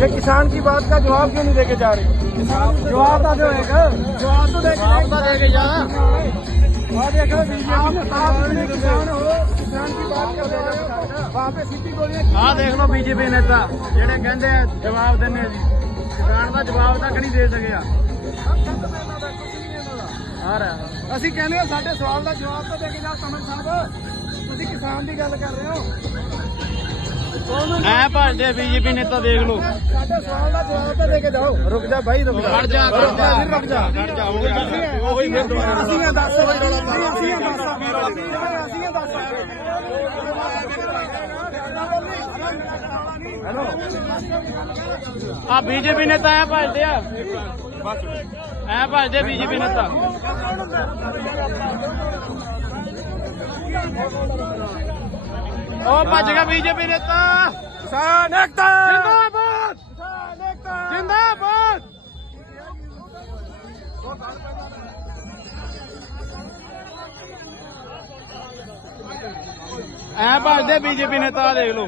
ये किसान की बात का जवाब क्यों नहीं देके जा रहे जवाब तो दो एक जवाब तो देके जवाब तो देके जा और देखो बीजेपी आप अपने किसान हो किसान की बात कर रहे हो वहाँ पे सीधी गोलियां ਆਹ ਦੇਖ ਲਓ ਬੀਜੇਪੀ ਨੇਤਾ ਜਿਹੜੇ ਕਹਿੰਦੇ ਆ ਜਵਾਬ ਦਿੰਦੇ ਆ ਜੀ ਕਿਸਾਨ ਦਾ ਜਵਾਬ ਤੱਕ ਨਹੀਂ ਦੇ ਸਕਿਆ ਆ ਰਿਹਾ ਅਸੀਂ ਕਹਿੰਦੇ ਆ ਸਾਡੇ ਸਵਾਲ ਦਾ ਜਵਾਬ ਤਾਂ ਦੇ ਕੇ ਜਾ ਸਮਝ ਸਾਹਿਬ ਤੁਸੀਂ ਕਿਸਾਨ ਦੀ ਗੱਲ ਕਰ ਰਹੇ ਹੋ ਐ ਭੱਜਦੇ ਬੀਜੇਪੀ ਨੇਤਾ ਦੇਖ ਲਓ ਸਾਡੇ ਸਵਾਲ ਦਾ ਜਵਾਬ ਤਾਂ ਦੇ ਕੇ ਜਾਓ ਰੁਕ ਜਾ ਭਾਈ ਰੁਕ ਜਾ ਖੜ ਜਾ, ਰੁਕ ਜਾ। ਵੀਰ, ਰੁਕ ਜਾ ਖੜ ਜਾ, ਉਹੀ ਫਿਰ ਦੁਬਾਰਾ ਅਸੀਂ ਆ ਦੱਸ ਅਸੀਂ ਆ ਦੱਸ ਅਸੀਂ ਆ ਦੱਸ ਹੈਲੋ ਆ ਬੀਜੇਪੀ ਨੇਤਾ ਐ ਭੱਜਦੇ ਆ ਐ ਭੱਜਦੇ ਬੀਜੇਪੀ ਨੇਤਾ ਉਹ ਭੱਜ ਗਿਆ ਬੀਜੇਪੀ ਨੇਤਾ। ਕਿਸਾਨ ਏਕਤਾ। ਜਿੰਦਾਬਾਦ। ਕਿਸਾਨ ਏਕਤਾ। ਜਿੰਦਾਬਾਦ। ਐ ਭੱਜਦੇ ਬੀਜੇਪੀ ਨੇਤਾ ਦੇਖ ਲਓ।